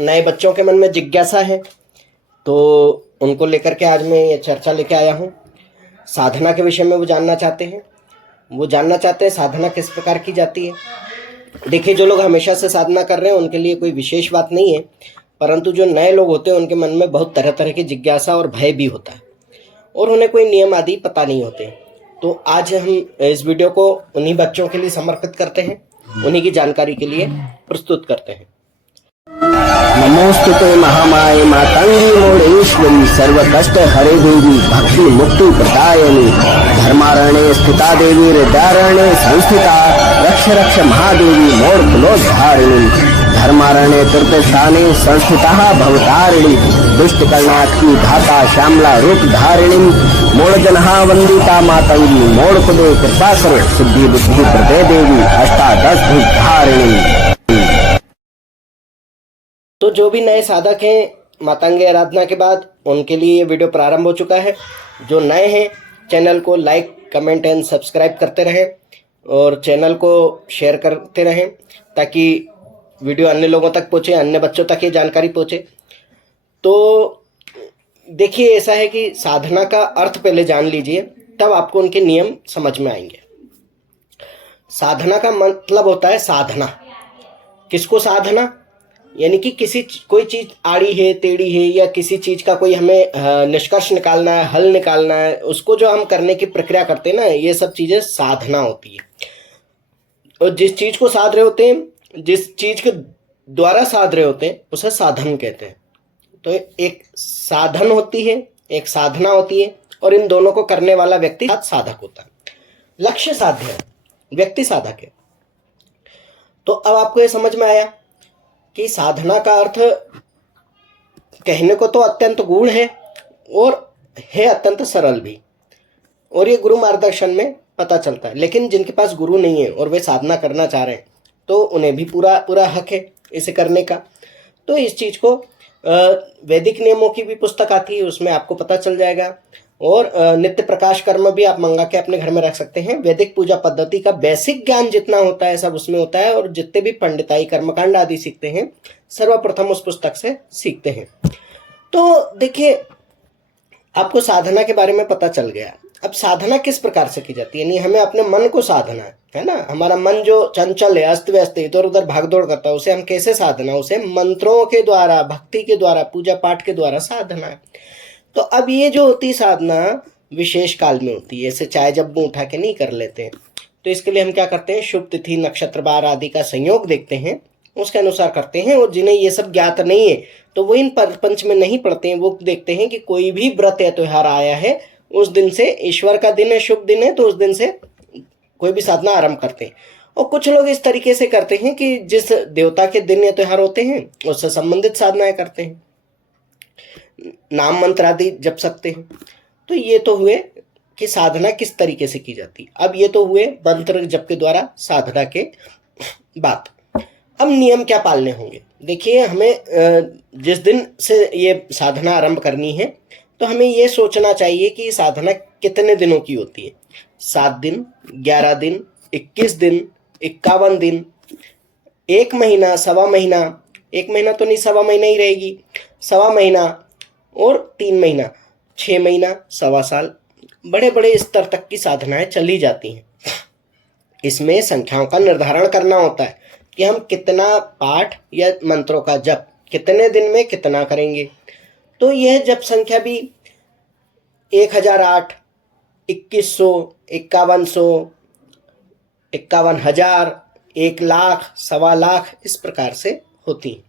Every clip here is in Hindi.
नए बच्चों के मन में जिज्ञासा है, तो उनको लेकर के आज मैं ये चर्चा लेके आया हूँ। साधना के विषय में वो जानना चाहते हैं साधना किस प्रकार की जाती है। देखिए, जो लोग हमेशा से साधना कर रहे हैं उनके लिए कोई विशेष बात नहीं है, परंतु जो नए लोग होते हैं उनके मन में बहुत तरह तरह की जिज्ञासा और भय भी होता है और उन्हें कोई नियम आदि पता नहीं होते। तो आज हम इस वीडियो को उन्हीं बच्चों के लिए समर्पित करते हैं, उन्हीं की जानकारी के लिए प्रस्तुत करते हैं। नमोस्तुते महामाये मातंगी मोडेश्वरी सर्व कष्ट हरे देवी भक्ति मुक्ति प्रदायिनी धर्मारण्ये स्थिता देवी हृदयारण्ये संस्थिता रक्ष रक्ष महादेवी मोड़ कुलोद्धारिणी धर्मारण्ये तीर्थस्थाने संस्थिता भवतारिणी दुष्ट कर्णाटकी धाता श्यामला रूप धारिणी मोड़ जनहा वंदिता मातंगी मोड़ कुले कृपा करो सिद्धि बुद्धि प्रदे देवी अष्टादश धारिणी। तो जो भी नए साधक हैं, मातंगी आराधना के बाद उनके लिए ये वीडियो प्रारंभ हो चुका है। जो नए हैं, चैनल को लाइक कमेंट एंड सब्सक्राइब करते रहें और चैनल को शेयर करते रहें ताकि वीडियो अन्य लोगों तक पहुँचे, अन्य बच्चों तक ये जानकारी पहुँचे। तो देखिए, ऐसा है कि साधना का अर्थ पहले जान लीजिए, तब आपको उनके नियम समझ में आएंगे। साधना का मतलब होता है साधना। किसको साधना? यानी कि कोई चीज़ आड़ी है, टेढ़ी है, या किसी चीज़ का कोई हमें निष्कर्ष निकालना है, हल निकालना है, उसको जो हम करने की प्रक्रिया करते हैं ना, ये सब चीज़ें साधना होती है। और जिस चीज़ को साध रहे होते हैं, जिस चीज़ के द्वारा साध रहे होते हैं, उसे साधन कहते हैं। तो एक साधन होती है, एक साधना होती है, और इन दोनों को करने वाला व्यक्ति साधक होता है। लक्ष्य साध्य है, व्यक्ति साधक है। तो अब आपको ये समझ में आया कि साधना का अर्थ कहने को तो अत्यंत गूढ़ है और है अत्यंत सरल भी, और ये गुरु मार्गदर्शन में पता चलता है। लेकिन जिनके पास गुरु नहीं है और वे साधना करना चाह रहे हैं, तो उन्हें भी पूरा हक है इसे करने का। तो इस चीज़ को वैदिक नियमों की भी पुस्तक आती है, उसमें आपको पता चल जाएगा। और नित्य प्रकाश कर्म भी आप मंगा के अपने घर में रख सकते हैं। वैदिक पूजा पद्धति का बेसिक ज्ञान जितना होता है सब उसमें होता है, और जितने भी पंडिताई कर्मकांड आदि सीखते हैं सर्वप्रथम उस पुस्तक से सीखते हैं। तो देखिए, आपको साधना के बारे में पता चल गया। अब साधना किस प्रकार से की जाती है, यानी हमें अपने मन को साधना है ना। हमारा मन जो चंचल है, अस्त व्यस्त है, इधर उधर भागदौड़ करता है, उसे हम कैसे साधना? उसे मंत्रों के द्वारा, भक्ति के द्वारा, पूजा पाठ के द्वारा साधना है। तो अब ये जो होती साधना विशेष काल में होती है, ऐसे चाय जब मुँह उठा के नहीं कर लेते हैं। तो इसके लिए हम क्या करते हैं, शुभ तिथि नक्षत्र बार आदि का संयोग देखते हैं, उसके अनुसार करते हैं। और जिन्हें ये सब ज्ञात नहीं है तो वो इन पंच में नहीं पढ़ते हैं, वो देखते हैं कि कोई भी व्रत या त्योहार आया है, उस दिन से ईश्वर का दिन है, शुभ दिन है, तो उस दिन से कोई भी साधना आरंभ करते हैं। और कुछ लोग इस तरीके से करते हैं कि जिस देवता के दिन या त्योहार होते हैं उससे संबंधित साधनाएं करते हैं, नाम मंत्र आदि जप सकते हैं। तो ये तो हुए कि साधना किस तरीके से की जाती। अब ये तो हुए मंत्र जप के द्वारा साधना के बात। अब नियम क्या पालने होंगे? देखिए, हमें जिस दिन से ये साधना आरंभ करनी है, तो हमें ये सोचना चाहिए कि साधना कितने दिनों की होती है। 7 दिन, 11 दिन, 21 दिन, 51 दिन, 1 महीना, सवा महीना, 1 महीना तो नहीं, सवा महीना ही रहेगी, सवा महीना और 3 महीना, 6 महीना, सवा साल, बड़े बड़े स्तर तक की साधनाएं चली जाती हैं। इसमें संख्याओं का निर्धारण करना होता है कि हम कितना पाठ या मंत्रों का जप कितने दिन में कितना करेंगे। तो यह जप संख्या भी 1008, 2100, 5100, 51,000, 1 लाख, सवा लाख, इस प्रकार से होती है।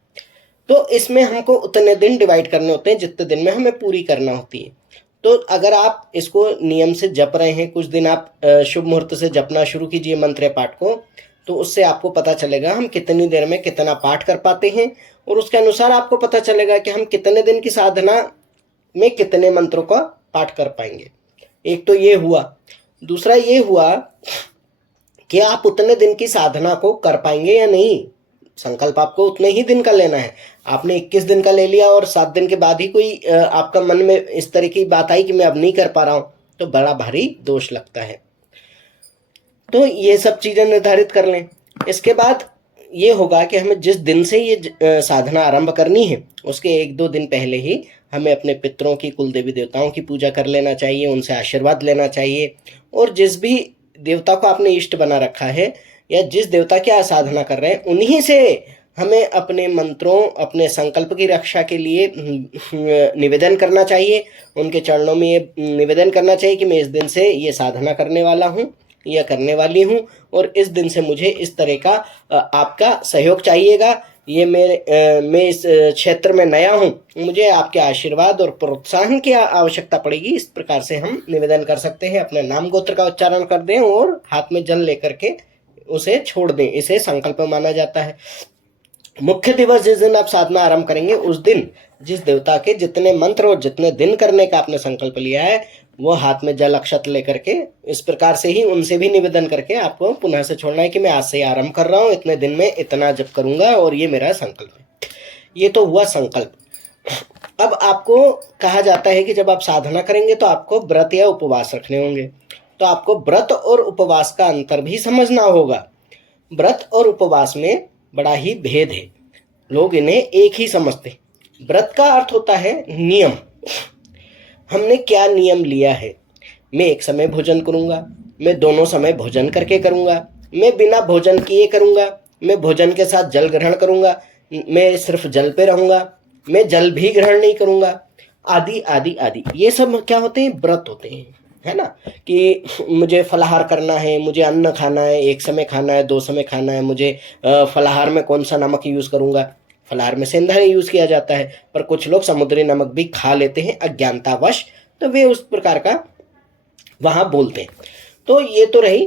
तो इसमें हमको उतने दिन डिवाइड करने होते हैं जितने दिन में हमें पूरी करना होती है। तो अगर आप इसको नियम से जप रहे हैं, कुछ दिन आप शुभ मुहूर्त से जपना शुरू कीजिए मंत्र पाठ को, तो उससे आपको पता चलेगा हम कितनी देर में कितना पाठ कर पाते हैं, और उसके अनुसार आपको पता चलेगा कि हम कितने दिन की साधना में कितने मंत्रों का पाठ कर पाएंगे। एक तो ये हुआ। दूसरा ये हुआ कि आप उतने दिन की साधना को कर पाएंगे या नहीं। संकल्प आपको उतने ही दिन का लेना है। आपने 21 दिन का ले लिया और 7 दिन के बाद ही कोई आपका मन में इस तरह की बात आई कि मैं अब नहीं कर पा रहा हूं, तो बड़ा भारी दोष लगता है। तो ये सब चीजें निर्धारित कर लें। इसके बाद ये होगा कि हमें जिस दिन से ये साधना आरंभ करनी है उसके 1-2 दिन पहले ही हमें अपने पितरों की, कुल देवी देवताओं की पूजा कर लेना चाहिए, उनसे आशीर्वाद लेना चाहिए। और जिस भी देवता को आपने इष्ट बना रखा है या जिस देवता की आप साधना कर रहे हैं, उन्हीं से हमें अपने मंत्रों, अपने संकल्प की रक्षा के लिए निवेदन करना चाहिए। उनके चरणों में ये निवेदन करना चाहिए कि मैं इस दिन से ये साधना करने वाला हूँ या करने वाली हूँ, और इस दिन से मुझे इस तरह का आपका सहयोग चाहिएगा। ये मैं इस क्षेत्र में नया हूँ, मुझे आपके आशीर्वाद और प्रोत्साहन की आवश्यकता पड़ेगी। इस प्रकार से हम निवेदन कर सकते हैं। अपने नाम गोत्र का उच्चारण कर दें और हाथ में जल लेकर के उसे छोड़ दें। इसे संकल्प माना जाता है। मुख्य दिवस जिस दिन आप साधना आरंभ करेंगे, उस दिन जिस देवता के जितने मंत्र और जितने दिन करने का आपने संकल्प लिया है, वो हाथ में जल अक्षत लेकर के इस प्रकार से ही उनसे भी निवेदन करके आपको पुनः से छोड़ना है कि मैं आज से आरंभ कर रहा हूँ, इतने दिन में इतना जप करूंगा और ये मेरा संकल्प है। ये तो हुआ संकल्प। अब आपको कहा जाता है कि जब आप साधना करेंगे तो आपको व्रत या उपवास रखने होंगे। तो आपको व्रत और उपवास का अंतर भी समझना होगा। व्रत और उपवास में बड़ा ही भेद है। लोग इन्हें एक ही समझते। व्रत का अर्थ होता है नियम। हमने क्या नियम लिया है? मैं एक समय भोजन करूंगा, मैं दोनों समय भोजन करके करूंगा, मैं बिना भोजन किए करूंगा, मैं भोजन के साथ जल ग्रहण करूंगा, मैं सिर्फ जल पे रहूंगा, मैं जल भी ग्रहण नहीं करूंगा, आदि आदि आदि। ये सब क्या होते हैं? व्रत होते हैं, है ना। कि मुझे फलाहार करना है, मुझे अन्न खाना है, एक समय खाना है, 2 समय खाना है, मुझे फलाहार में कौन सा नमक यूज़ करूंगा। फलाहार में सेंधा यूज़ किया जाता है, पर कुछ लोग समुद्री नमक भी खा लेते हैं अज्ञानतावश, तो वे उस प्रकार का वहाँ बोलते हैं। तो ये तो रही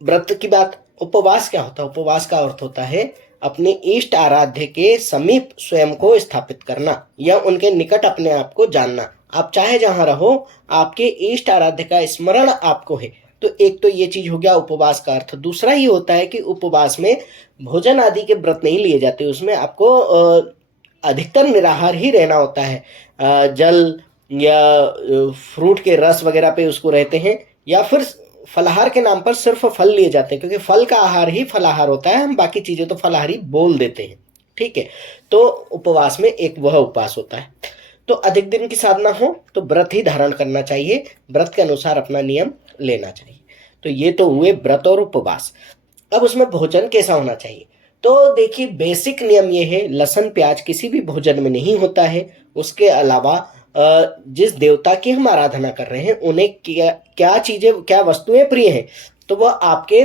व्रत की बात। उपवास क्या होता है? उपवास का अर्थ होता है अपने इष्ट आराध्य के समीप स्वयं को स्थापित करना या उनके निकट अपने आप को जानना। आप चाहे जहां रहो, आपके इष्ट आराध्य का स्मरण आपको है। तो एक तो ये चीज हो गया उपवास का अर्थ। दूसरा ये होता है कि उपवास में भोजन आदि के व्रत नहीं लिए जाते, उसमें आपको अधिकतर निराहार ही रहना होता है। जल या फ्रूट के रस वगैरह पे उसको रहते हैं, या फिर फलाहार के नाम पर सिर्फ फल लिए जाते हैं, क्योंकि फल का आहार ही फलाहार होता है। हम बाकी चीजें तो फलाहारी बोल देते हैं, ठीक है। तो उपवास में एक वह उपवास होता है। तो अधिक दिन की साधना हो तो व्रत ही धारण करना चाहिए, व्रत के अनुसार अपना नियम लेना चाहिए। तो ये तो हुए व्रत और उपवास। अब उसमें भोजन कैसा होना चाहिए? तो देखिए, बेसिक नियम ये है, लहसुन प्याज किसी भी भोजन में नहीं होता है। उसके अलावा जिस देवता की हम आराधना कर रहे हैं, उन्हें क्या चीजें, क्या वस्तुएं प्रिय हैं, तो वह आपके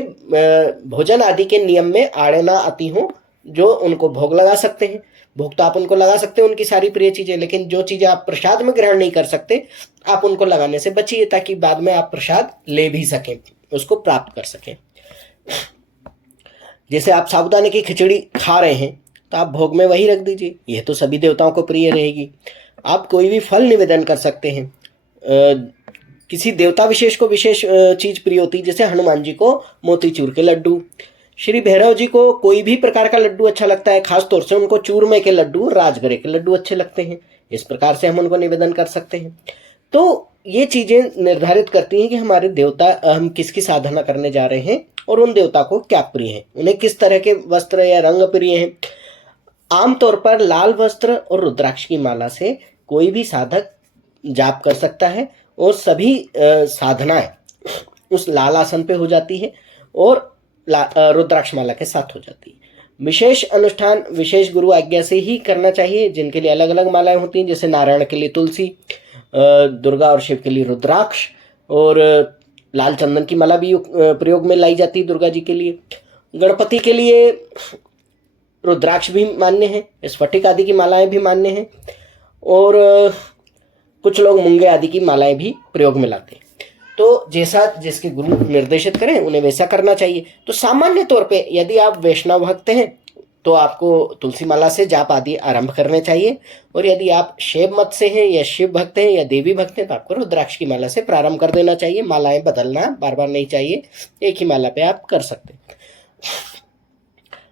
भोजन आदि के नियम में आड़े ना आती हो, जो उनको भोग लगा सकते हैं। भोग तो आप उनको लगा सकते हैं उनकी सारी प्रिय चीजें, लेकिन जो चीजें आप प्रसाद में ग्रहण नहीं कर सकते, आप उनको लगाने से बचिए, ताकि बाद में आप प्रसाद ले भी सकें, उसको प्राप्त कर सकें। जैसे आप साबूदाने की खिचड़ी खा रहे हैं, तो आप भोग में वही रख दीजिए, यह तो सभी देवताओं को प्रिय रहेगी। आप कोई भी फल निवेदन कर सकते हैं। किसी देवता विशेष को विशेष चीज प्रिय होती है, जैसे हनुमान जी को मोतीचूर के लड्डू, श्री भैरव जी को कोई भी प्रकार का लड्डू अच्छा लगता है, खासतौर से उनको चूरमे के लड्डू, राजगरे के लड्डू अच्छे लगते हैं। इस प्रकार से हम उनको निवेदन कर सकते हैं। तो ये चीजें निर्धारित करती हैं कि हमारे देवता, हम किसकी साधना करने जा रहे हैं और उन देवता को क्या प्रिय है, उन्हें किस तरह के वस्त्र या रंग प्रिय हैं। आमतौर पर लाल वस्त्र और रुद्राक्ष की माला से कोई भी साधक जाप कर सकता है, और सभी साधनाएं उस लाल आसन पे हो जाती है और रुद्राक्ष माला के साथ हो जाती है। विशेष अनुष्ठान विशेष गुरु आज्ञा से ही करना चाहिए, जिनके लिए अलग अलग मालाएं होती हैं। जैसे नारायण के लिए तुलसी, दुर्गा और शिव के लिए रुद्राक्ष, और लाल चंदन की माला भी प्रयोग में लाई जाती है दुर्गा जी के लिए। गणपति के लिए रुद्राक्ष भी मान्य है, स्फटिक आदि की मालाएं भी मान्य हैं, और कुछ लोग मूंगे आदि की मालाएं भी प्रयोग में लाते हैं। तो जैसा जिसके गुरु निर्देशित करें उन्हें वैसा करना चाहिए। तो सामान्य तौर पे यदि आप वैष्णव भक्त हैं तो आपको तुलसी माला से जाप आदि आरंभ करने चाहिए, और यदि आप शैव मत से हैं या शिव भक्त हैं या देवी भक्त हैं तो आपको रुद्राक्ष की माला से प्रारंभ कर देना चाहिए। मालाएं बदलना बार बार नहीं चाहिए, एक ही माला पे आप कर सकते हैं।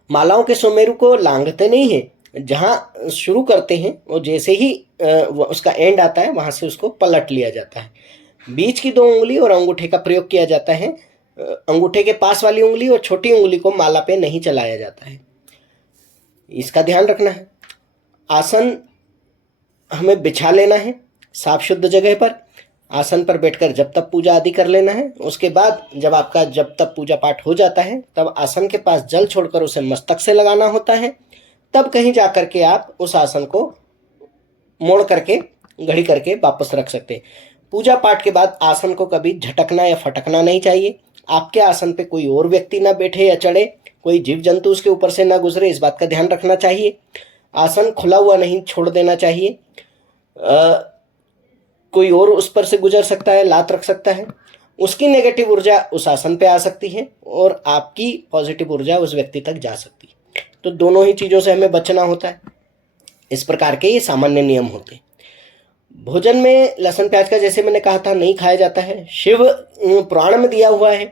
मालाओं के सुमेरु को लांघते नहीं है, जहाँ शुरू करते हैं और जैसे ही उसका एंड आता है वहां से उसको पलट लिया जाता है। बीच की 2 उंगली और अंगूठे का प्रयोग किया जाता है। अंगूठे के पास वाली उंगली और छोटी उंगली को माला पे नहीं चलाया जाता है, इसका ध्यान रखना है। आसन हमें बिछा लेना है साफ शुद्ध जगह पर। आसन पर बैठकर जब तक पूजा आदि कर लेना है। उसके बाद जब तक पूजा पाठ हो जाता है तब आसन के पास जल छोड़कर उसे मस्तक से लगाना होता है। तब कहीं जाकर के आप उस आसन को मोड़ करके घड़ी करके वापस रख सकते हैं। पूजा पाठ के बाद आसन को कभी झटकना या फटकना नहीं चाहिए। आपके आसन पे कोई और व्यक्ति ना बैठे या चढ़े, कोई जीव जंतु उसके ऊपर से ना गुजरे, इस बात का ध्यान रखना चाहिए। आसन खुला हुआ नहीं छोड़ देना चाहिए। कोई और उस पर से गुजर सकता है, लात रख सकता है, उसकी नेगेटिव ऊर्जा उस आसन पे आ सकती है और आपकी पॉजिटिव ऊर्जा उस व्यक्ति तक जा सकती है। तो दोनों ही चीज़ों से हमें बचना होता है। इस प्रकार के ये सामान्य नियम होते हैं। भोजन में लहसुन प्याज का, जैसे मैंने कहा था, नहीं खाया जाता है। शिव पुराण में दिया हुआ है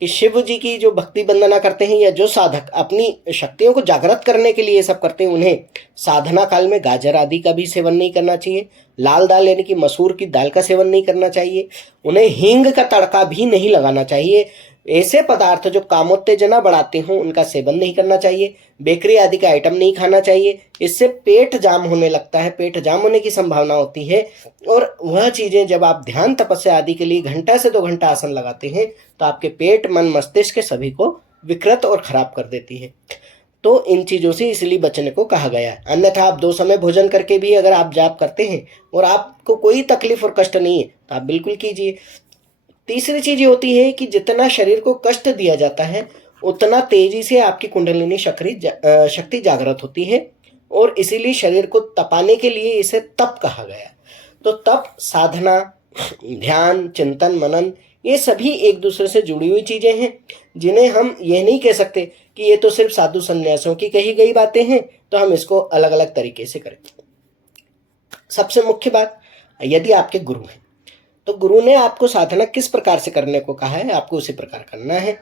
कि शिव जी की जो भक्ति वंदना करते हैं या जो साधक अपनी शक्तियों को जागृत करने के लिए ये सब करते हैं, उन्हें साधना काल में गाजर आदि का भी सेवन नहीं करना चाहिए। लाल दाल यानी कि मसूर की दाल का सेवन नहीं करना चाहिए। उन्हें हींग का तड़का भी नहीं लगाना चाहिए। ऐसे पदार्थ जो कामोत्तेजना बढ़ाते हों उनका सेवन नहीं करना चाहिए। बेकरी आदि का आइटम नहीं खाना चाहिए। इससे पेट जाम होने लगता है, पेट जाम होने की संभावना होती है। और वह चीज़ें जब आप ध्यान तपस्या आदि के लिए घंटा से 2 घंटा आसन लगाते हैं तो आपके पेट, मन, मस्तिष्क के सभी को विकृत और खराब कर देती है। तो इन चीज़ों से इसलिए बचने को कहा गया है। अन्यथा आप 2 समय भोजन करके भी अगर आप जाप करते हैं और आपको कोई तकलीफ और कष्ट नहीं है तो आप बिल्कुल कीजिए। तीसरी चीज ये होती है कि जितना शरीर को कष्ट दिया जाता है उतना तेजी से आपकी कुंडलिनी शक्ति जागृत होती है और इसीलिए शरीर को तपाने के लिए इसे तप कहा गया। तो तप, साधना, ध्यान, चिंतन, मनन, ये सभी एक दूसरे से जुड़ी हुई चीजें हैं जिन्हें हम ये नहीं कह सकते कि ये तो सिर्फ साधु संन्यासियों की कही गई बातें हैं तो हम इसको अलग अलग तरीके से करें। सबसे मुख्य बात, यदि आपके गुरु हैं तो गुरु ने आपको साधना किस प्रकार से करने को कहा है, आपको उसी प्रकार करना है।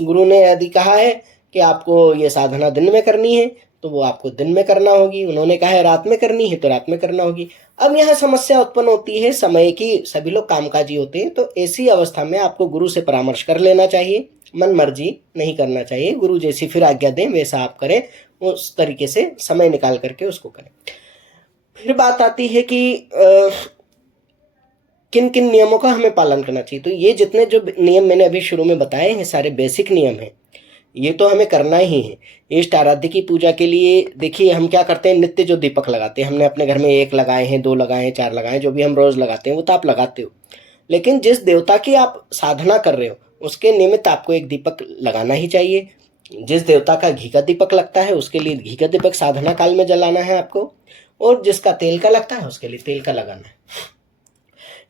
गुरु ने यदि कहा है कि आपको ये साधना दिन में करनी है तो वो आपको दिन में करना होगी। उन्होंने कहा है रात में करनी है तो रात में करना होगी। अब यहाँ समस्या उत्पन्न होती है समय की। सभी लोग कामकाजी होते हैं तो ऐसी अवस्था में आपको गुरु से परामर्श कर लेना चाहिए। मन मर्जी नहीं करना चाहिए। गुरु जैसी फिर आज्ञा दें वैसा आप करें, उस तरीके से समय निकाल करके उसको करें। फिर बात आती है कि किन किन नियमों का हमें पालन करना चाहिए। तो ये जितने जो नियम मैंने अभी शुरू में बताए हैं सारे बेसिक नियम हैं, ये तो हमें करना ही है। इष्ट आराध्य की पूजा के लिए देखिए हम क्या करते हैं, नित्य जो दीपक लगाते हैं, हमने अपने घर में 1 लगाए हैं, 2 लगाए हैं, 4 लगाए हैं, जो भी हम रोज लगाते हैं वो तो आप लगाते हो। लेकिन जिस देवता की आप साधना कर रहे हो उसके निमित्त आपको 1 दीपक लगाना ही चाहिए। जिस देवता का घी का दीपक लगता है उसके लिए घी का दीपक साधना काल में जलाना है आपको, और जिसका तेल का लगता है उसके लिए तेल का लगाना है।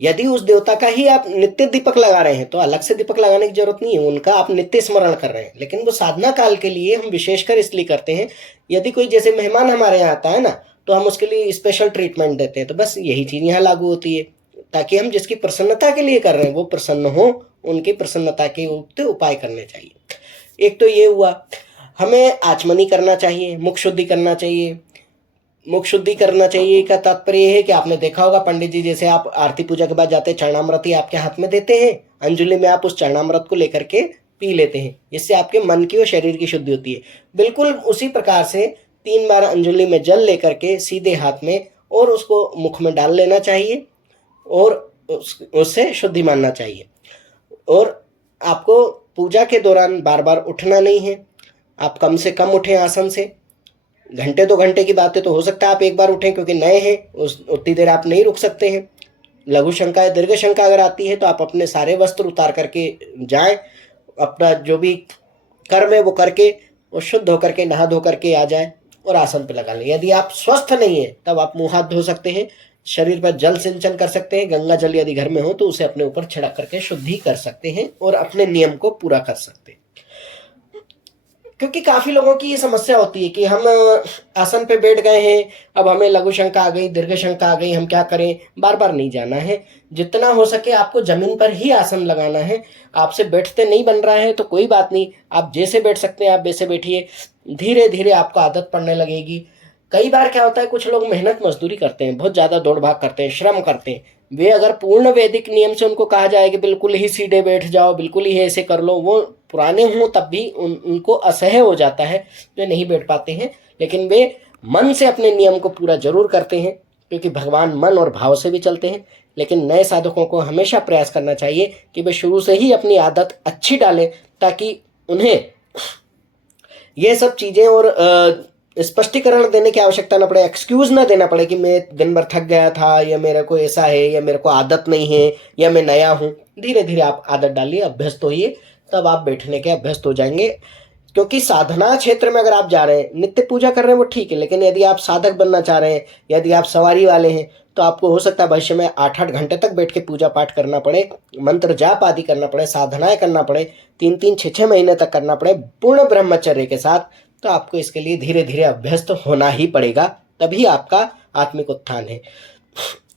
यदि उस देवता का ही आप नित्य दीपक लगा रहे हैं तो अलग से दीपक लगाने की जरूरत नहीं है, उनका आप नित्य स्मरण कर रहे हैं। लेकिन वो साधना काल के लिए हम विशेषकर इसलिए करते हैं, यदि कोई जैसे मेहमान हमारे यहाँ आता है ना तो हम उसके लिए स्पेशल ट्रीटमेंट देते हैं। तो बस यही चीज़ यहाँ लागू होती है, ताकि हम जिसकी प्रसन्नता के लिए कर रहे हैं वो प्रसन्न हो, उनकी प्रसन्नता के उपाय करने चाहिए। एक तो ये हुआ। हमें आचमनी करना चाहिए, मुख शुद्धि करना चाहिए। मुख शुद्धि करना चाहिए का तात्पर्य है कि आपने देखा होगा पंडित जी जैसे आप आरती पूजा के बाद जाते हैं चरणामृत ही आपके हाथ में देते हैं, अंजलि में आप उस चरणामृत को लेकर के पी लेते हैं, जिससे आपके मन की और शरीर की शुद्धि होती है। बिल्कुल उसी प्रकार से 3 बार अंजलि में जल लेकर के सीधे हाथ में और उसको मुख में डाल लेना चाहिए और उससे शुद्धि मानना चाहिए। और आपको पूजा के दौरान बार बार उठना नहीं है, आप कम से कम उठें आसन से। घंटे 2 घंटे की बात है तो हो सकता है आप 1 बार उठें, क्योंकि नए हैं उतनी देर आप नहीं रुक सकते हैं। लघु शंका या दीर्घ शंका अगर आती है तो आप अपने सारे वस्त्र उतार करके जाएं, अपना जो भी कर्म है वो करके और शुद्ध होकर के नहा धो करके आ जाए और आसन पर लगा लें। यदि आप स्वस्थ नहीं है तब आप मुंह हाथ धो सकते हैं, शरीर पर जल सिंचन कर सकते हैं, गंगा जल यदि घर में हो तो उसे अपने ऊपर छिड़क करके शुद्धि कर सकते हैं और अपने नियम को पूरा कर सकते हैं। क्योंकि काफी लोगों की ये समस्या होती है कि हम आसन पे बैठ गए हैं, अब हमें लघु शंका आ गई, दीर्घ शंका आ गई, हम क्या करें। बार बार नहीं जाना है, जितना हो सके आपको जमीन पर ही आसन लगाना है। आपसे बैठते नहीं बन रहा है तो कोई बात नहीं, आप जैसे बैठ सकते हैं आप वैसे बैठिए। धीरे धीरे आपको आदत पड़ने लगेगी। कई बार क्या होता है, कुछ लोग मेहनत मजदूरी करते हैं, बहुत ज़्यादा दौड़ भाग करते हैं, श्रम करते हैं। वे अगर पूर्ण वैदिक नियम से उनको कहा जाए कि बिल्कुल ही सीधे बैठ जाओ, बिल्कुल ही ऐसे कर लो, वो पुराने हों तब भी उनको असह्य हो जाता है, वे नहीं बैठ पाते हैं। लेकिन वे मन से अपने नियम को पूरा जरूर करते हैं, क्योंकि भगवान मन और भाव से भी चलते हैं। लेकिन नए साधकों को हमेशा प्रयास करना चाहिए कि वे शुरू से ही अपनी आदत अच्छी डालें, ताकि उन्हें ये सब चीज़ें और स्पष्टीकरण देने की आवश्यकता न पड़े, एक्सक्यूज ना देना पड़े कि मैं दिन भर थक गया था, या मेरे को ऐसा है, या मेरे को आदत नहीं है, या मैं नया हूँ। धीरे धीरे आप आदत डालिए, अभ्यस्त होइए, तब आप बैठने के अभ्यस्त हो जाएंगे। क्योंकि साधना क्षेत्र में अगर आप जा रहे हैं, नित्य पूजा कर रहे हैं वो ठीक है, लेकिन यदि आप साधक बनना चाह रहे हैं, यदि आप सवारी वाले हैं, तो आपको हो सकता है भविष्य में 8-8 घंटे तक बैठ के पूजा पाठ करना पड़े, मंत्र जाप आदि करना पड़े, साधनाएं करना पड़े, 3-3, 6-6 महीने तक करना पड़े पूर्ण ब्रह्मचर्य के साथ। तो आपको इसके लिए धीरे धीरे अभ्यस्त होना ही पड़ेगा, तभी आपका आत्मिक उत्थान है।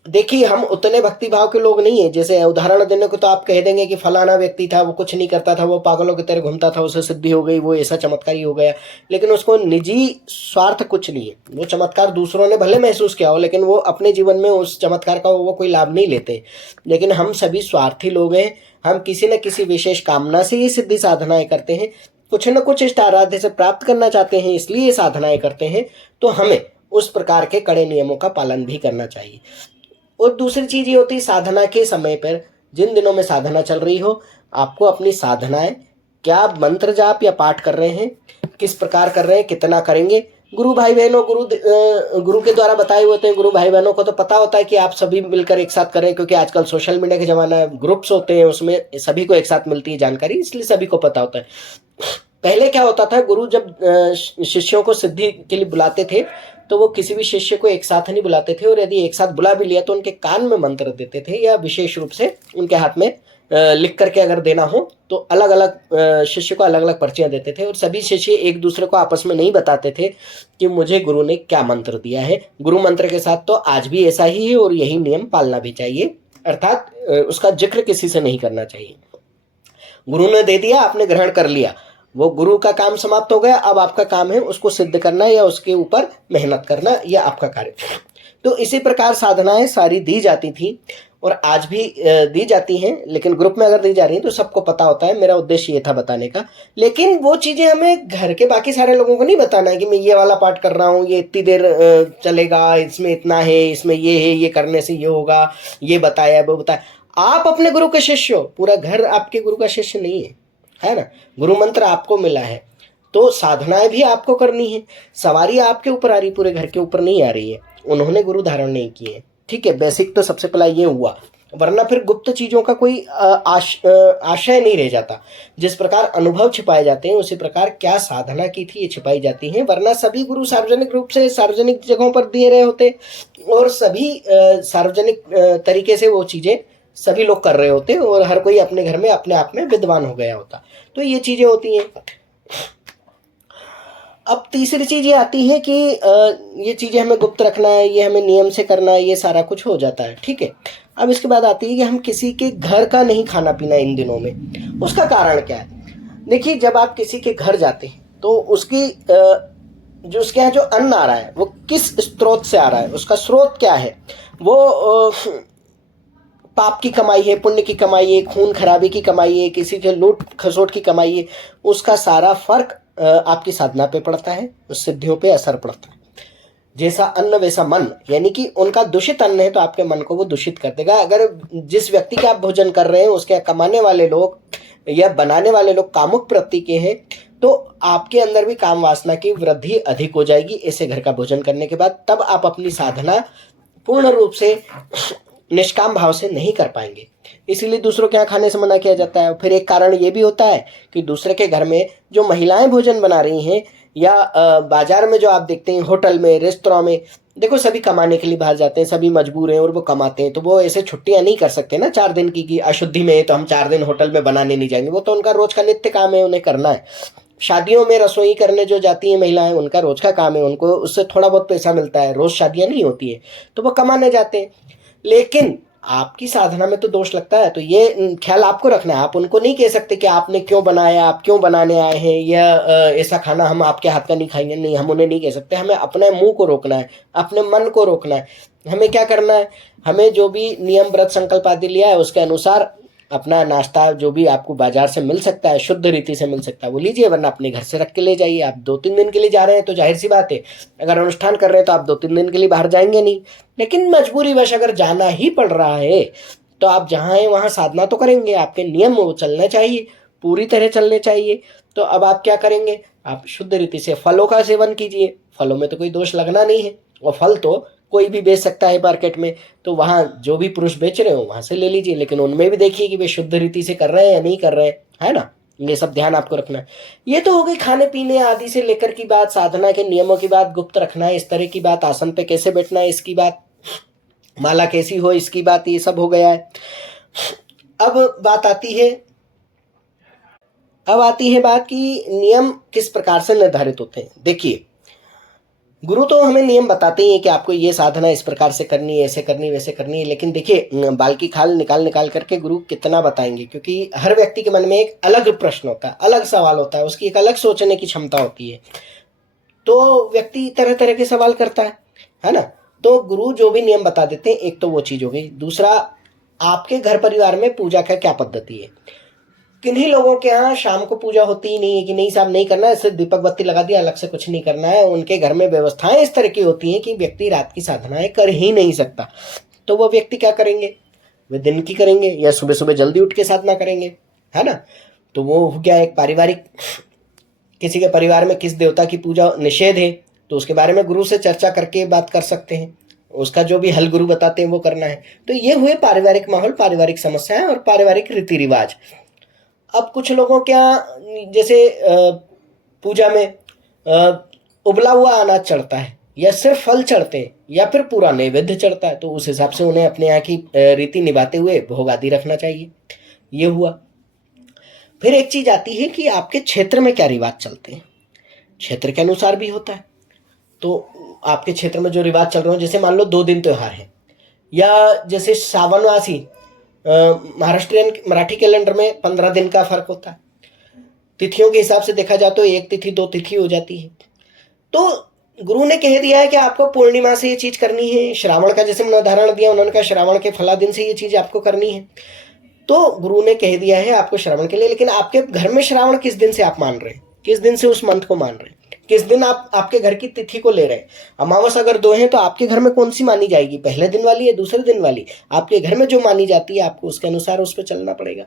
देखिए, हम उतने भक्ति भाव के लोग नहीं है। जैसे उदाहरण देने को तो आप कह देंगे कि फलाना व्यक्ति था, वो कुछ नहीं करता था, वो पागलों की तरह घूमता था, उसे सिद्धि हो गई, वो ऐसा चमत्कारी हो गया, लेकिन उसको निजी स्वार्थ कुछ नहीं है। वो चमत्कार दूसरों ने भले महसूस किया हो, लेकिन वो अपने जीवन में उस चमत्कार का वो कोई लाभ नहीं लेते। लेकिन हम सभी स्वार्थी लोग हैं, हम किसी न किसी विशेष कामना से ही सिद्धि साधनाएं करते हैं, कुछ न कुछ इष्ट आराध्य से प्राप्त करना चाहते हैं, इसलिए साधनाएं करते हैं। तो हमें उस प्रकार के कड़े नियमों का पालन भी करना चाहिए। और दूसरी चीज ये होती है, साधना के समय पर, जिन दिनों में साधना चल रही हो, आपको अपनी साधनाएं, क्या मंत्र जाप या पाठ कर रहे हैं, किस प्रकार कर रहे हैं, कितना करेंगे, गुरु भाई बहनों, गुरु के द्वारा बताए हुए हैं। गुरु भाई बहनों को तो पता होता है कि आप सभी मिलकर एक साथ करें, क्योंकि आजकल सोशल मीडिया के जमाना है, ग्रुप्स होते हैं, उसमें सभी को एक साथ मिलती है जानकारी, इसलिए सभी को पता होता है। पहले क्या होता था, गुरु जब शिष्यों को सिद्धि के लिए बुलाते थे, तो वो किसी भी शिष्य को एक साथ नहीं बुलाते थे, और यदि एक साथ बुला भी लिया तो उनके कान में मंत्र देते थे, या विशेष रूप से उनके हाथ में लिख करके अगर देना हो तो अलग अलग शिष्य को अलग अलग पर्चियां देते थे। और सभी शिष्य एक दूसरे को आपस में नहीं बताते थे कि मुझे गुरु ने क्या मंत्र दिया है। गुरु मंत्र के साथ तो आज भी ऐसा ही है, और यही नियम पालना भी चाहिए, अर्थात उसका जिक्र किसी से नहीं करना चाहिए। गुरु ने दे दिया, आपने ग्रहण कर लिया, वो गुरु का काम समाप्त हो गया। अब आपका काम है उसको सिद्ध करना, या उसके ऊपर मेहनत करना, यह आपका कार्य। तो इसी प्रकार साधनाएं सारी दी जाती थी, और आज भी दी जाती हैं, लेकिन ग्रुप में अगर दी जा रही हैं तो सबको पता होता है। मेरा उद्देश्य ये था बताने का। लेकिन वो चीज़ें हमें घर के बाकी सारे लोगों को नहीं बताना है कि मैं ये वाला पाठ कर रहा हूँ, ये इतनी देर चलेगा, इसमें इतना है, इसमें ये है, ये करने से ये होगा, ये बताया वो बताया। आप अपने गुरु के शिष्य हो, पूरा घर आपके गुरु का शिष्य नहीं है ना। गुरु मंत्र आपको मिला है, तो साधनाएं भी आपको करनी है। सवारी आपके ऊपर आ रही, पूरे घर के ऊपर नहीं आ रही है। उन्होंने गुरु धारण नहीं किए, ठीक है। बेसिक तो सबसे पहला ये हुआ, वरना फिर गुप्त चीजों का कोई आशय नहीं रह जाता। जिस प्रकार अनुभव छिपाए जाते हैं, उसी प्रकार क्या साधना की थी ये छिपाई जाती है। वरना सभी गुरु सार्वजनिक रूप से सार्वजनिक जगहों पर दिए रहे होते, और सभी सार्वजनिक तरीके से वो चीजें सभी लोग कर रहे होते, और हर कोई अपने घर में अपने आप में विद्वान हो गया होता। तो ये चीजें होती हैं। अब तीसरी चीज ये आती है कि ये चीजें हमें गुप्त रखना है, ये हमें नियम से करना है, ये सारा कुछ हो जाता है, ठीक है। अब इसके बाद आती है कि हम किसी के घर का नहीं खाना पीना इन दिनों में। उसका कारण क्या है? देखिए, जब आप किसी के घर जाते हैं तो उसकी जो उसके यहाँ जो अन्न आ रहा है वो किस स्रोत से आ रहा है, उसका स्रोत क्या है? वो पाप की कमाई है, पुण्य की कमाई है, खून खराबी की कमाई है, किसी के लूट खसोट की कमाई है, उसका सारा फर्क आपकी साधना पे पड़ता है, उस सिद्धियों पे असर पड़ता है। जैसा अन्न वैसा मन, यानी कि उनका दूषित अन्न है तो आपके मन को वो दूषित कर देगा। अगर जिस व्यक्ति का आप भोजन कर रहे हैं उसके कमाने वाले लोग या बनाने वाले लोग कामुक प्रवृत्ति के हैं, तो आपके अंदर भी काम वासना की वृद्धि अधिक हो जाएगी ऐसे घर का भोजन करने के बाद। तब आप अपनी साधना पूर्ण रूप से निष्काम भाव से नहीं कर पाएंगे। इसीलिए दूसरों के यहाँ खाने से मना किया जाता है। फिर एक कारण ये भी होता है कि दूसरे के घर में जो महिलाएं भोजन बना रही हैं, या बाजार में जो आप देखते हैं, होटल में, रेस्तरां में, देखो सभी कमाने के लिए बाहर जाते हैं, सभी मजबूर हैं और वो कमाते हैं, तो वो ऐसे छुट्टियां नहीं कर सकते ना 4 दिन की अशुद्धि में है तो हम 4 दिन होटल में बनाने नहीं जाएंगे। वो तो उनका रोज का नित्य काम है, उन्हें करना है। शादियों में रसोई करने जो जाती हैं महिलाएं, उनका रोज का काम है, उनको उससे थोड़ा बहुत पैसा मिलता है, रोज शादियां नहीं होती है, तो वो कमाने जाते हैं। लेकिन आपकी साधना में तो दोष लगता है, तो ये ख्याल आपको रखना है। आप उनको नहीं कह सकते कि आपने क्यों बनाया, आप क्यों बनाने आए हैं, या ऐसा खाना हम आपके हाथ का नहीं खाएंगे। नहीं, हम उन्हें नहीं कह सकते। हमें अपने मुंह को रोकना है, अपने मन को रोकना है। हमें क्या करना है, हमें जो भी नियम व्रत संकल्प आदि लिया है उसके अनुसार अपना नाश्ता जो भी आपको बाजार से मिल सकता है, शुद्ध रीति से मिल सकता है, वो लीजिए, वरना अपने घर से रख के ले जाइए। आप 2-3 दिन के लिए जा रहे हैं तो जाहिर सी बात है, अगर अनुष्ठान कर रहे हैं तो आप 2-3 दिन के लिए बाहर जाएंगे नहीं। लेकिन मजबूरीवश अगर जाना ही पड़ रहा है तो आप जहाँ हैं वहाँ साधना तो करेंगे। आपके नियम वो चलने चाहिए, पूरी तरह चलने चाहिए। तो अब आप क्या करेंगे, आप शुद्ध रीति से फलों का सेवन कीजिए। फलों में तो कोई दोष लगना नहीं है, और फल तो कोई भी बेच सकता है मार्केट में, तो वहाँ जो भी पुरुष बेच रहे हो वहाँ से ले लीजिए। लेकिन उनमें भी देखिए कि वे शुद्ध रीति से कर रहे हैं या नहीं कर रहे हैं, है ना। ये सब ध्यान आपको रखना है। ये तो हो गई खाने पीने आदि से लेकर की बात, साधना के नियमों की बात, गुप्त रखना है इस तरह की बात, आसन पे कैसे बैठना है इसकी बात, माला कैसी हो इसकी बात, ये सब हो गया है। अब आती है बात कि नियम किस प्रकार से निर्धारित होते हैं। देखिए, गुरु तो हमें नियम बताते ही हैं कि आपको ये साधना इस प्रकार से करनी है, ऐसे करनी है, वैसे करनी है। लेकिन देखिए, बाल की खाल निकाल करके गुरु कितना बताएंगे, क्योंकि हर व्यक्ति के मन में एक अलग प्रश्न होता है, अलग सवाल होता है, उसकी एक अलग सोचने की क्षमता होती है। तो व्यक्ति तरह तरह के सवाल करता है ना। तो गुरु जो भी नियम बता देते हैं, एक तो वो चीज हो गई। दूसरा, आपके घर परिवार में पूजा का क्या पद्धति है। किन्हीं लोगों के यहाँ शाम को पूजा होती ही नहीं है कि नहीं साहब नहीं करना है, सिर्फ दीपक बत्ती लगा दिया, अलग से कुछ नहीं करना है। उनके घर में व्यवस्थाएं इस तरह की होती हैं कि व्यक्ति रात की साधनाएं कर ही नहीं सकता। तो वो व्यक्ति क्या करेंगे, वे दिन की करेंगे या सुबह सुबह जल्दी उठ के साधना करेंगे, है ना। तो वो हो गया एक पारिवारिक, किसी के परिवार में किस देवता की पूजा निषेध है तो उसके बारे में गुरु से चर्चा करके बात कर सकते हैं। उसका जो भी हल गुरु बताते हैं वो करना है। तो ये हुए पारिवारिक माहौल, पारिवारिक समस्याएं और पारिवारिक रीति रिवाज। अब कुछ लोगों क्या, जैसे पूजा में उबला हुआ अनाज चढ़ता है या सिर्फ फल चढ़ते हैं या फिर पूरा नैवेद्य चढ़ता है, तो उस हिसाब से उन्हें अपने यहाँ की रीति निभाते हुए भोग आदि रखना चाहिए। ये हुआ। फिर एक चीज आती है कि आपके क्षेत्र में क्या रिवाज चलते हैं, क्षेत्र के अनुसार भी होता है। तो आपके क्षेत्र में जो रिवाज चल रहे हो, जैसे मान लो 2 दिन त्योहार है, या जैसे सावनवासी महाराष्ट्रियन मराठी कैलेंडर में 15 दिन का फर्क होता है। तिथियों के हिसाब से देखा जाए तो 1 तिथि 2 तिथि हो जाती है। तो गुरु ने कह दिया है कि आपको पूर्णिमा से ये चीज करनी है। श्रावण का जैसे मैंने उदाहरण दिया, उन्होंने कहा श्रावण के फला दिन से ये चीज आपको करनी है। तो गुरु ने कह दिया है आपको श्रावण के लिए, लेकिन आपके घर में श्रावण किस दिन से आप मान रहे हैं, किस दिन से उस मंथ को मान रहे हैं, किस दिन आप आपके घर की तिथि को ले रहे हैं। अमावस अगर 2 हैं तो आपके घर में कौन सी मानी जाएगी, पहले दिन वाली या दूसरे दिन वाली। आपके घर में जो मानी जाती है आपको उसके अनुसार उस पर चलना पड़ेगा,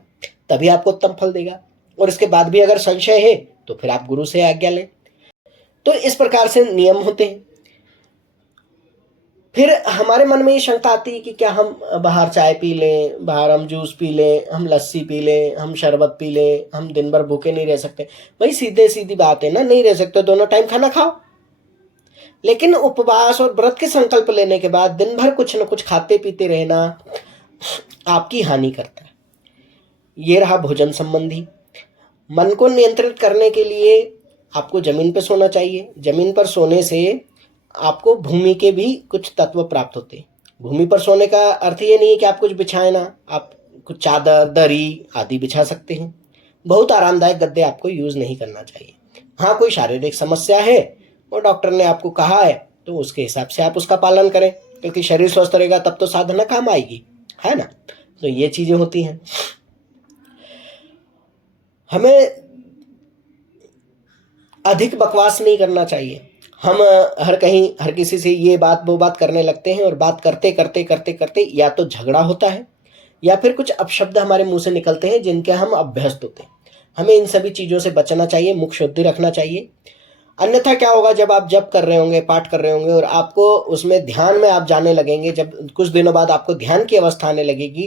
तभी आपको उत्तम फल देगा। और इसके बाद भी अगर संशय है तो फिर आप गुरु से आज्ञा लें। तो इस प्रकार से नियम होते हैं। फिर हमारे मन में ये शंका आती है कि क्या हम बाहर चाय पी लें, बाहर हम जूस पी लें, हम लस्सी पी लें, हम शरबत पी लें, हम दिन भर भूखे नहीं रह सकते। भाई सीधी बात है ना, नहीं रह सकते, दोनों टाइम खाना खाओ। लेकिन उपवास और व्रत के संकल्प लेने के बाद दिन भर कुछ न कुछ खाते पीते रहना आपकी हानि करता है। ये रहा भोजन संबंधी। मन को नियंत्रित करने के लिए आपको जमीन पर सोना चाहिए। जमीन पर सोने से आपको भूमि के भी कुछ तत्व प्राप्त होते हैं। भूमि पर सोने का अर्थ ये नहीं है कि आप कुछ बिछाए ना, आप कुछ चादर दरी आदि बिछा सकते हैं। बहुत आरामदायक गद्दे आपको यूज नहीं करना चाहिए। हाँ, कोई शारीरिक समस्या है और डॉक्टर ने आपको कहा है तो उसके हिसाब से आप उसका पालन करें, क्योंकि शरीर स्वस्थ रहेगा तब तो साधना काम आएगी, है ना। तो ये चीजें होती हैं। हमें अधिक बकवास नहीं करना चाहिए। हम हर किसी से ये बात वो बात करने लगते हैं और बात करते करते करते करते या तो झगड़ा होता है या फिर कुछ अपशब्द हमारे मुंह से निकलते हैं जिनके हम अभ्यस्त होते हैं। हमें इन सभी चीज़ों से बचना चाहिए, मुख शुद्धि रखना चाहिए। अन्यथा क्या होगा, जब आप जप कर रहे होंगे, पाठ कर रहे होंगे और आपको उसमें ध्यान में आप जाने लगेंगे, जब कुछ दिनों बाद आपको ध्यान की अवस्था आने लगेगी,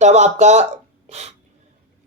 तब आपका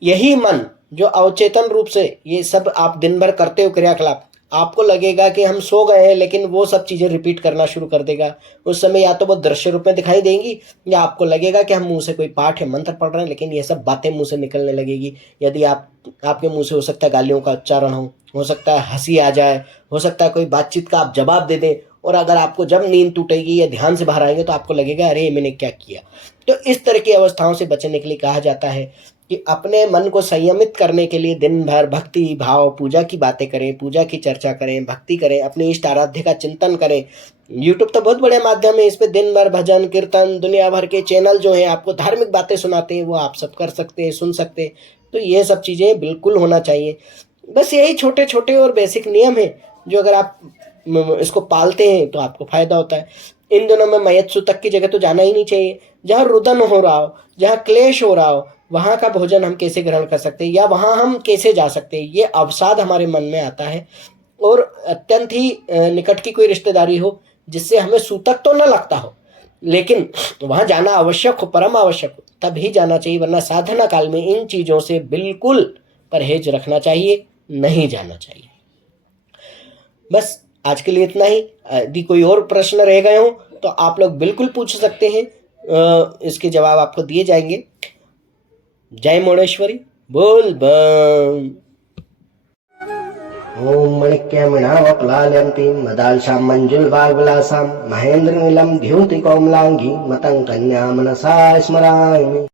यही मन जो अवचेतन रूप से ये सब आप दिन भर करते हो क्रियाकलाप, आपको लगेगा कि हम सो गए हैं, लेकिन वो सब चीज़ें रिपीट करना शुरू कर देगा। उस समय या तो वो दृश्य रूप में दिखाई देंगी या आपको लगेगा कि हम मुंह से कोई पाठ या मंत्र पढ़ रहे हैं, लेकिन ये सब बातें मुंह से निकलने लगेगी। यदि आपके मुंह से हो सकता है गालियों का उच्चारण हो सकता है हंसी आ जाए, हो सकता है कोई बातचीत का आप जवाब दे दें और अगर आपको जब नींद टूटेगी या ध्यान से बाहर आएंगे तो आपको लगेगा अरे मैंने क्या किया। तो इस तरह की अवस्थाओं से बचने के लिए कहा जाता है कि अपने मन को संयमित करने के लिए दिन भर भक्ति भाव पूजा की बातें करें, पूजा की चर्चा करें, भक्ति करें, अपने इष्ट आराध्य का चिंतन करें। यूट्यूब तो बहुत बड़े माध्यम है, इस पे दिन भर भजन कीर्तन दुनिया भर के चैनल जो हैं आपको धार्मिक बातें सुनाते हैं, वो आप सब कर सकते हैं, सुन सकते हैं। तो ये सब चीज़ें बिल्कुल होना चाहिए। बस यही छोटे छोटे और बेसिक नियम है जो अगर आप इसको पालते हैं तो आपको फायदा होता है। इन दिनों में मैयत सूतक की जगह तो जाना ही नहीं चाहिए। जहाँ रुदन हो रहा हो, जहाँ क्लेश हो रहा हो, वहाँ का भोजन हम कैसे ग्रहण कर सकते हैं या वहाँ हम कैसे जा सकते हैं, ये अवसाद हमारे मन में आता है। और अत्यंत ही निकट की कोई रिश्तेदारी हो जिससे हमें सूतक तो न लगता हो, लेकिन वहाँ जाना आवश्यक हो, परम आवश्यक हो, तभी जाना चाहिए, वरना साधना काल में इन चीज़ों से बिल्कुल परहेज रखना चाहिए, नहीं जाना चाहिए। बस आज के लिए इतना ही। यदि कोई और प्रश्न रह गए हो तो आप लोग बिल्कुल पूछ सकते हैं, इसके जवाब आपको दिए जाएंगे। जय मोड़ेश्वरी, बोल बम। ओम मणिक्यमणावक्लाल्यन्तीं मदालशां मंजुलवाग्विलासां महेन्द्रनीलं द्युतिकोमलांगी मतं कन्या मनसा स्मरामि।